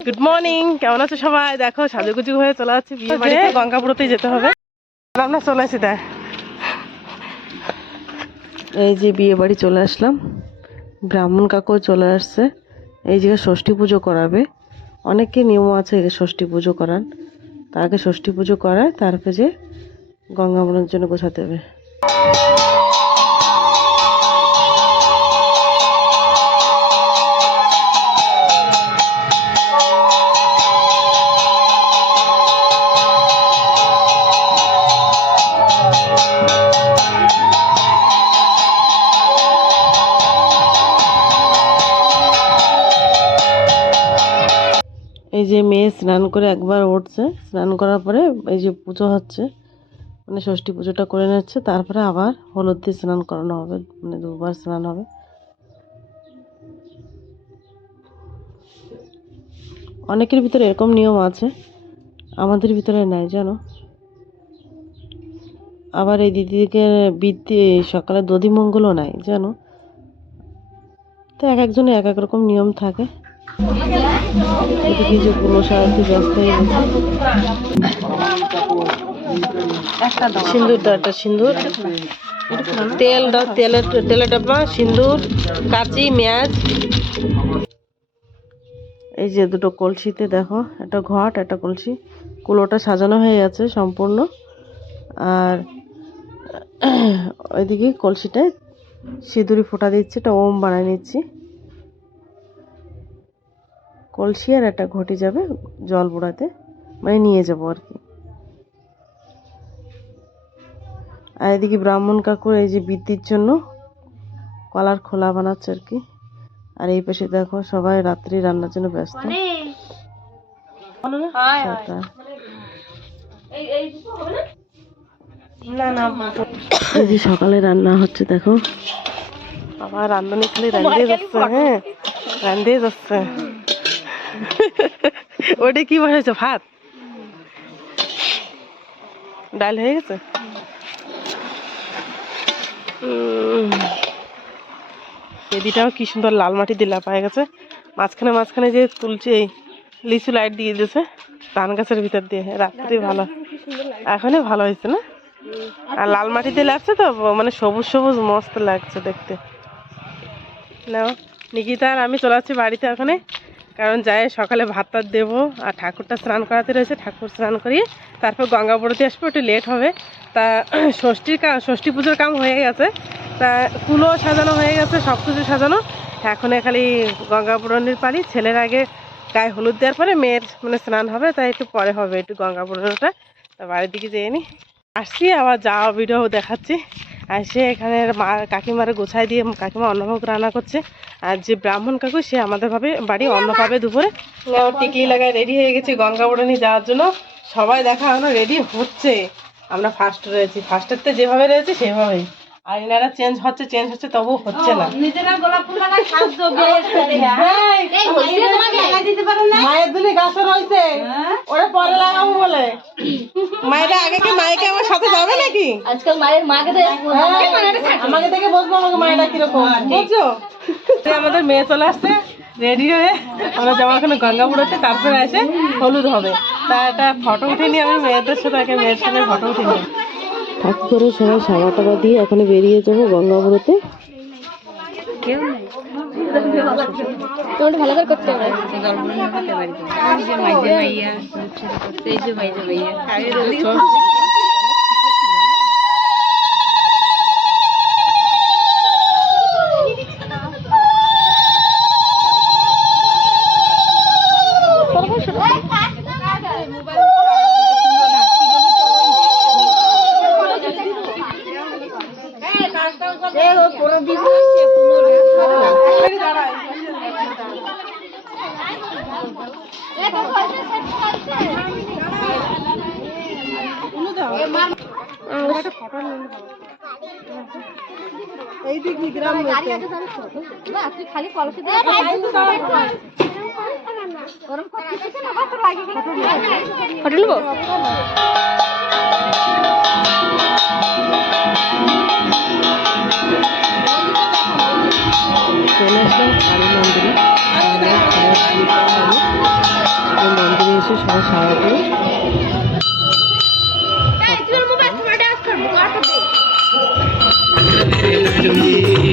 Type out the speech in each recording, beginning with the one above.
Good morning কেমন আছো সবাই? দেখো সাজুগুজু হয়ে চলে যাচ্ছে। বিয়ে বাড়িতে গঙ্গাপুরতেই যেতে হবে। আমরা চলে আসি দেখ। এই যে বিয়ে বাড়ি চলে আসলাম। ব্রাহ্মণ কাকু চলে আসছে। এই জায়গায় ষষ্ঠী পুজো করাবে। অনেকে নিয়ম আছে এই ষষ্ঠী পুজো করান তার আগে ষষ্ঠী পুজো করায় তারপরে যে গঙ্গামনের জন্য গোছাতে হবে। যে মেয়ে স্নান করে একবার উঠছে, স্নান করার পরে এই যে পুজো হচ্ছে মানে ষষ্ঠী পুজোটা করে নিচ্ছে, তারপরে আবার হলুদ দিয়ে স্নান করানো হবে মানে দুবার স্নান হবে। অনেকের ভিতরে এরকম নিয়ম আছে, আমাদের ভিতরে নাই, জানো? আবার এই দিদিকে বৃদ্ধি, সকালে দধিমঙ্গলও নাই, জানো? তো এক একজনের এক এক রকম নিয়ম থাকে। এদিকে যে পুরো সারাতে ব্যস্ত হয়ে গেছে। সিন্দুর দাও একটা সিন্দুর তেল তেলের তেলের ডাব্বা সিন্দুর কাঁচি, মেঁয়াজ। এই যে দুটো কলসিতে দেখো, একটা ঘট, একটা কলসি। কুলোটা সাজানো হয়ে গেছে সম্পূর্ণ। আর ওইদিকে কলসিটায় সিঁদুরি ফোঁটা দিচ্ছি এটা ওম বানায় নিচ্ছি। কলসি আর একটা ঘটি যাবে জল বুড়াতে মানে নিয়ে যাব আর কি। আর এদিকে ব্রাহ্মণ কাকুর এই যে বৃদ্ধির জন্য কলার খোলা বানাচ্ছে আর কি। আর এই পাশে দেখো সবাই রাত্রি রান্নার জন্য ব্যস্ত। এই যে সকালে রান্না হচ্ছে দেখো। আমার রান্ধনি খালি রান্ধিয়ে যাচ্ছে হ্যাঁ। রান্ধিয়ে যাচ্ছে। ওটা কি বানাইছো? ভাত? ডাল হয়ে গেছে? এদিটাও কি সুন্দর লাল মাটি দিলা পায়ে গেছে। মাঝখানে মাঝখানে যে তুলছে এই লিচু লাইট দিয়ে দিয়েছে, ধান গাছের ভিতর দিয়ে। রাত্রি ভালো। এখনই ভালো হয়েছে না? আর লাল মাটি দিয়ে লাগছে তো মানে সবুজ সবুজ মস্ত লাগছে দেখতে। নাও, নিকিতা আর আমি চলে যাচ্ছি বাড়িতে ওখানে কারণ যাই সকালে ভাত টাত দেবো আর ঠাকুরটা স্নান করাতে রয়েছে, ঠাকুর স্নান করিয়ে তারপর গঙ্গা পড়তে আসব, একটু লেট হবে। তা ষষ্ঠীর কাম ষষ্ঠী পুজোর কাম হয়ে গেছে। তা কুলো সাজানো হয়ে গেছে, সব কিছু সাজানো। এখন খালি গঙ্গা পুরনির পালি, ছেলের আগে গায়ে হলুদ দেওয়ার পরে মেয়ের মানে স্নান হবে, তাই একটু পরে হবে একটু গঙ্গা পুরনোটা তা বাড়ির দিকে যেয়ে নি। আসছি, আবার যাওয়া ভিডিও দেখাচ্ছি। আর সে এখানে মা, কাকিমারে গোছায় দিয়ে কাকিমা অন্নভোগ রান্না করছে। আর যে ব্রাহ্মণ কাকু, সে আমাদের ভাবে বাড়ি অন্ন পাবে দুপুরে। টিকি লাগায় রেডি হয়ে গেছি গঙ্গা বড়নি যাওয়ার জন্য। সবাই দেখা এখনও রেডি হচ্ছে। আমরা ফার্স্ট রয়েছি। ফার্স্টের তো যেভাবে রয়েছে, সেভাবেই। আর এনারা চেঞ্জ হচ্ছে চেঞ্জ হচ্ছে তবু হচ্ছে না। মায়ের দুলি গাছও রয়েছে। ওরা পরে লাগাবো বলে। মায়েরা আগে কি মায়েকে আমার সাথে যাবে নাকি? আজকাল মায়ের মাকে তো আমাকে দেখে বলব আমাকে মায়েরা কীরকম। বুঝছ? আমাদের মেয়ে চলে আসছে রেডি হয়ে আমরা যাব ওখানে গঙ্গা পুরোতে তারপরে এসে হলুদ হবে। তা একটা ফটো উঠে নিয়ে আমি মেয়েদের সাথে আগে মেয়ের সাথে ফটো উঠে নিই। ঠাকুর করে সবাই সাবা টাবা দিয়ে এখানে বেরিয়ে যাব গঙ্গাপুরতে। তোমাকে ভালো করে করতে হবে। এই এরকম তুই খালি কলসে দিয়ে ফটো নেব? চলে আসলাম কালী মন্দিরে। মন্দিরে এসে সবাই সারা দিই Thank you.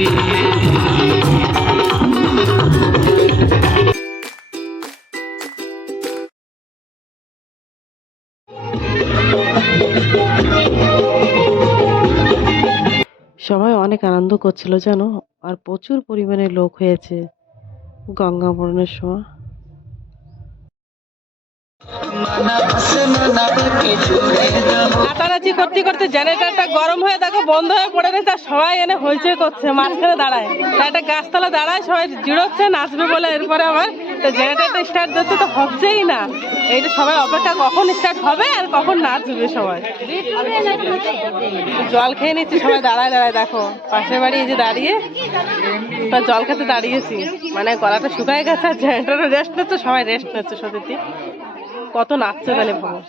অনেক আনন্দ করছিল, জানো? আর প্রচুর পরিমাণে লোক হয়েছে গঙ্গা বরণের সময়। নাচানাচি করতে করতে জেনারেটরটা গরম হয়ে দেখো, বন্ধ হয়ে পড়ে রয়েছে সবাই এনে হইচই করছে মাঝখানে দাঁড়ায়। একটা গাছতলা দাঁড়ায়, সবাই জিড়োচ্ছে নাচবে বলে এরপরে আবার তো জেনারেটরটা স্টার্ট দিচ্ছে তো হচ্ছেই না। এইটা সবাই অপেক্ষা কখন স্টার্ট হবে আর কখন নাচবে সবাই জল খেয়ে নিচ্ছি, সবাই দাঁড়ায় দাঁড়ায়, দেখো। পাশের বাড়ি এই যে দাঁড়িয়ে, তা জল খেতে দাঁড়িয়েছি। মানে গলাটা শুকায় গেছে, আর জেনারেটরও রেস্ট নিচ্ছে, সবাই রেস্ট নিচ্ছে সত্যি। কত নাচছে তাহলে ভাবো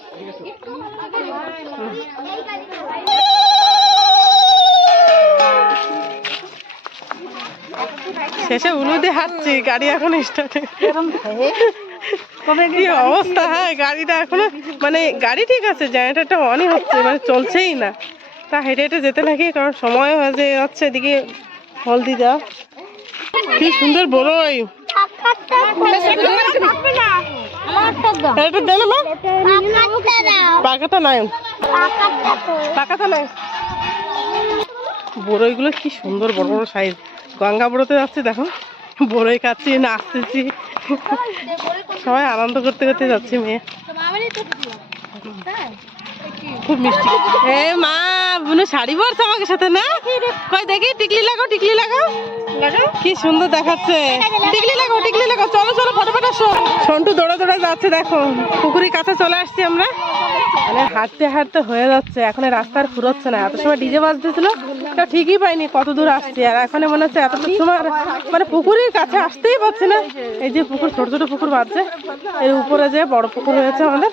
শেষে উলুদে হাঁটছি গাড়ি এখন স্টার্ট কি অবস্থা? হ্যাঁ গাড়িটা এখনও মানে গাড়ি ঠিক আছে জেনারেটরটা অনই হচ্ছে মানে চলছেই না। তা হেঁটে হেঁটে যেতে থাকি কারণ সময় হয়ে যাচ্ছে এদিকে হলদি দেওয়া কি সুন্দর বড়ই পাকাটা নাই। পাকাটা নাই। বড়ইগুলো কি সুন্দর বড় বড় সাইজ গঙ্গা বড়তে যাচ্ছি, দেখো। বড়ই খাচ্ছি, নাচতেছি। সবাই আনন্দ করতে করতে যাচ্ছি মেয়ে। খুব মিষ্টি। এ মা শাড়ি পরছে আমাকে সাথে, না? কয় দেখি, টিকলি লাগাও টিকলি লাগাও। কি সুন্দর দেখাচ্ছে। টিকলি লাগাও টিকলি লাগাও চলো চলো, ফটোফট আসো। সন্টু দৌড়া দৌড়া যাচ্ছে, দেখো। পুকুরের কাছে চলে আসছি আমরা। মানে হাঁটতে হাঁটতে হয়ে যাচ্ছে, এখন রাস্তার ফুরোচ্ছে না। এত সময় ডিজে বাজতেছিল, তা ঠিকই পাইনি কত দূর আসছি। আর এখন মনে হচ্ছে এতটা সময় মানে পুকুরের কাছে আসতেই পারছি না। এই যে পুকুর, ছোট ছোট পুকুর বাজছে এর উপরে যে বড় পুকুর হয়েছে আমাদের।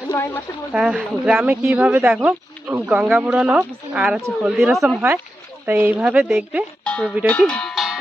গ্রামে কীভাবে দেখো, গঙ্গা বুড়ানো আর হচ্ছে হলদি রসম হয়, তাই এইভাবে দেখবে পুরো ভিডিওটি।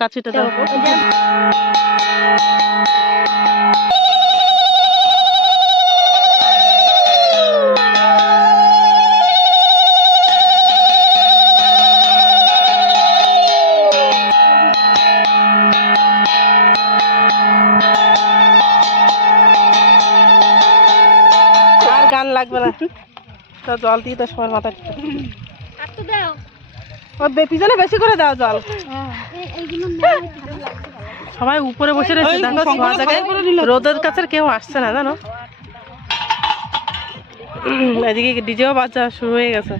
কাঁচিটা দাও আর গান লাগবে না। তা জল দিয়ে তো সবার মাথা ও পিছনে বেশি করে দাও জল। সবাই উপরে বসে রয়েছে দেখো রোদের কাছে কেউ আসছে না জানো? এদিকে ডিজেও বাচ্চা শুরু হয়ে গেছে।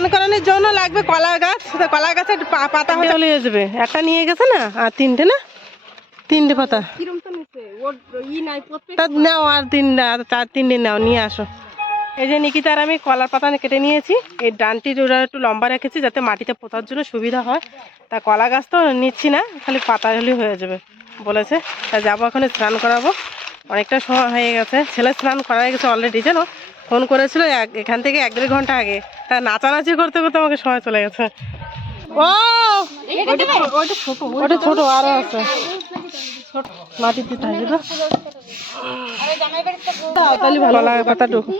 স্নান করানোর জন্য লাগবে কলা গাছ। কলা গাছের পাতা হয়ে চলে যাবে একটা নিয়ে গেছে না? আর তিনটে না? তিনটে পাতা। তা নাও আর তিনটা আর চার তিনটে নাও নিয়ে আসো। এই যে নিকিতার আমি কলার পাতা কেটে নিয়েছি। এই ডানটির ওরা একটু লম্বা রেখেছি যাতে মাটিতে পোতার জন্য সুবিধা হয়। তা কলা গাছ তো নিচ্ছি না খালি পাতা হলেই হয়ে যাবে বলেছে। তা যাব এখন স্নান করাবো। অনেকটা সময় হয়ে গেছে। ছেলে স্নান করা গেছে অলরেডি জানো? ফোন করেছিল এখান থেকে এক দেড় ঘণ্টা আগে। তা নাচানাচি করতে করতে আমাকে সময় চলে গেছে। ও! ওটা ছোট আরও আছে। মাটিতে থাকে তো? কলা পাতাটুকু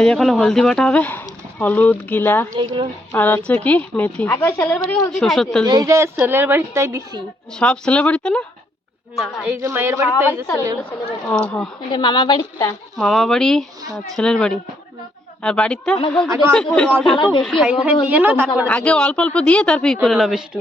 এই এখন হলদি বাটা হবে হলুদ গিলা আর আছে কি মেথি। সরষের তেল এই যে ছেলের বাড়িটাই দিছি। সব ছেলের বাড়িতে না? না এই যে মায়ের বাড়িতে এই যে ছেলের ওহো। এটা মামা বাড়িটা? মামা বাড়ি আর ছেলের বাড়ি। আর বাড়িতে? আগে অল্প অল্প বেশি দিয়ে না তারপরে আগে অল্প অল্প দিয়ে তারপর ই করে নেবে একটু।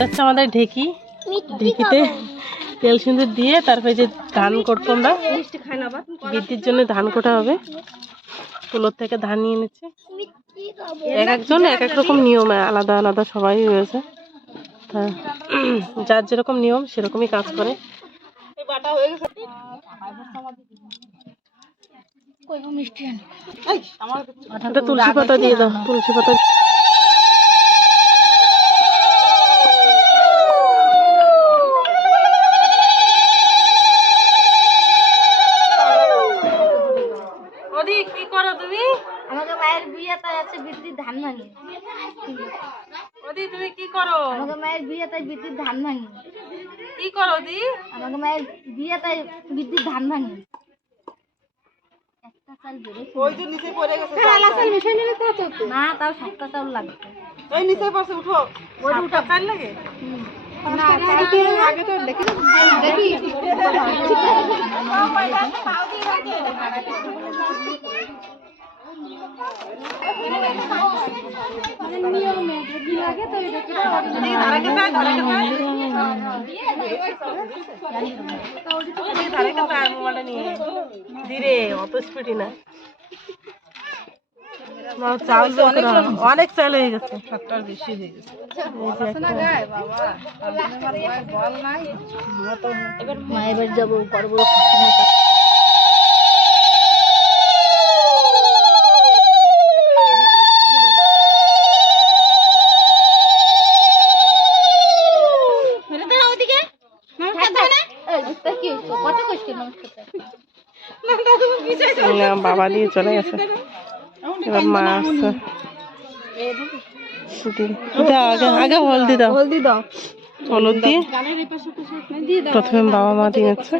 এটা হচ্ছে আমাদের ঢেকি। ঢেকিতে তেল সিঁদুর দিয়ে তারপরে যে ধান করতো আমরা বৃদ্ধির জন্য ধান কোটা হবে। তুলোর থেকে ধান নিয়ে নিচ্ছে এক একজন এক এক রকম নিয়ম আলাদা আলাদা সবাই রয়েছে। তা যার যেরকম নিয়ম সেরকমই কাজ করে। তুলসী পাতা দিয়ে দাও তুলসী পাতা ওদি কি করো তুমি আমাকে মায়ের বিয়ে তাই আছে বৃদ্ধির ধান ভাঙি ওদি তুমি কি করো আমাকে মায়ের বিয়ে তাই বৃদ্ধির ধান ভাঙি কি করো দি আমাকে মায়ের বিয়ে তাই বৃদ্ধির ধান ভাঙি। একটা চাল বেড়েছে ওই যে নিচে পড়ে গেছে না তাও সাতটা লাগবে। ওই নিচে পড়ছে উঠো। ওই উঠো কাল লাগে? আগে তো দেখি ধারে কাছে আয় মোবাইলটা নিয়ে ধীরে অত স্পিডি না। বের অনেক চাল হয়ে গেছে। সাতটার বেশি হয়ে গেছে। বাড়ি যাব করব কত কষ্ট নমস্কার না, বাবা দিয়ে চলে গেছে। এবার মা আসছে। আগে আগে হলদি দাও। হলদি দাও। হলুদ দিয়ে। প্রথমে বাবা মা দিয়ে যাচ্ছে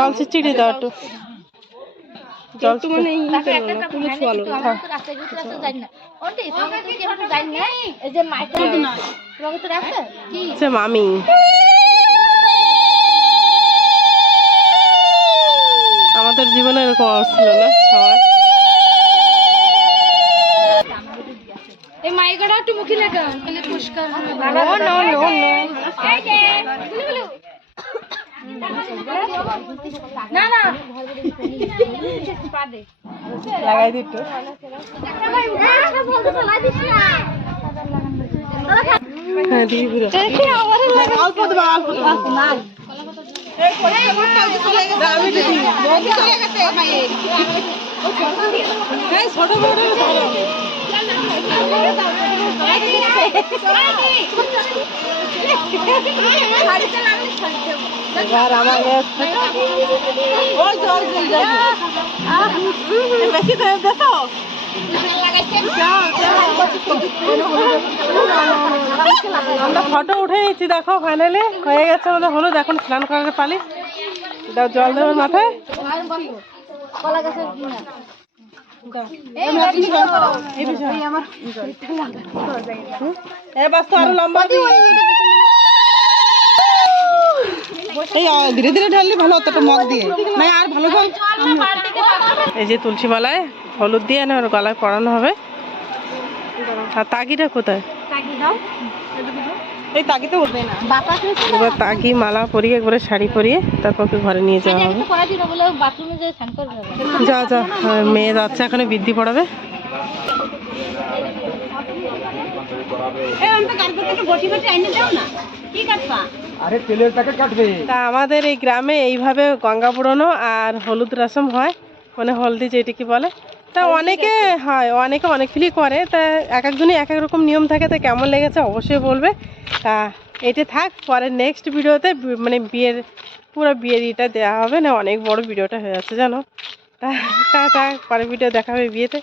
জল চিচিড়ি দাও একটু জল হচ্ছে মামি। আমাদের জীবনে এরকম অবস্থা ছিল না সবার। এই মাইকটা একটু মুখে লাগা তাহলে পুষ্কার না না লাগাই দিত হ্যাঁ অল্প দেবা অল্প দেবা ছোট বড় এবার আমাকে ওই জল জল জল বেশি করে দেখো। আমরা ফটো উঠে নিচ্ছি দেখো ফাইনালি হয়ে গেছে আমাদের হলুদ এখন স্নান করার পালি। দাও জল দেওয়ার মাথায়। আরও লম্বা দিই। এই ধীরে ধীরে ঢাললে ভালো অতটা মগ দিয়ে। না আর ভালো জল এই যে তুলসী মালায় হলুদ দিয়ে না ওর গলায় পরানো হবে। আর তাগিটা কোথায়? এই তাগিতে উঠবে না। এবার তাগি মালা পরিয়ে একবারে শাড়ি পরিয়ে তারপর ওকে ঘরে নিয়ে যাওয়া হবে। একটা যা যা হ্যাঁ, মেয়ে যাচ্ছে এখানে বৃদ্ধি পড়াবে। আরে তেলের প্যাকেট কাটবে। তা আমাদের এই গ্রামে এইভাবে গঙ্গা পুরানো আর হলুদ রসম হয় মানে হলদি যেটিকে বলে। তা অনেকে হয় অনেকে অনেক ফিলই করে। তা এক একজনই এক এক রকম নিয়ম থাকে তা কেমন লেগেছে অবশ্যই বলবে। তা এটা থাক পরে নেক্সট ভিডিওতে মানে বিয়ের পুরো বিয়ের ইটা দেওয়া হবে। না অনেক বড় ভিডিওটা হয়ে যাচ্ছে জানো। তা তা পরে ভিডিও দেখা হবে বিয়েতে।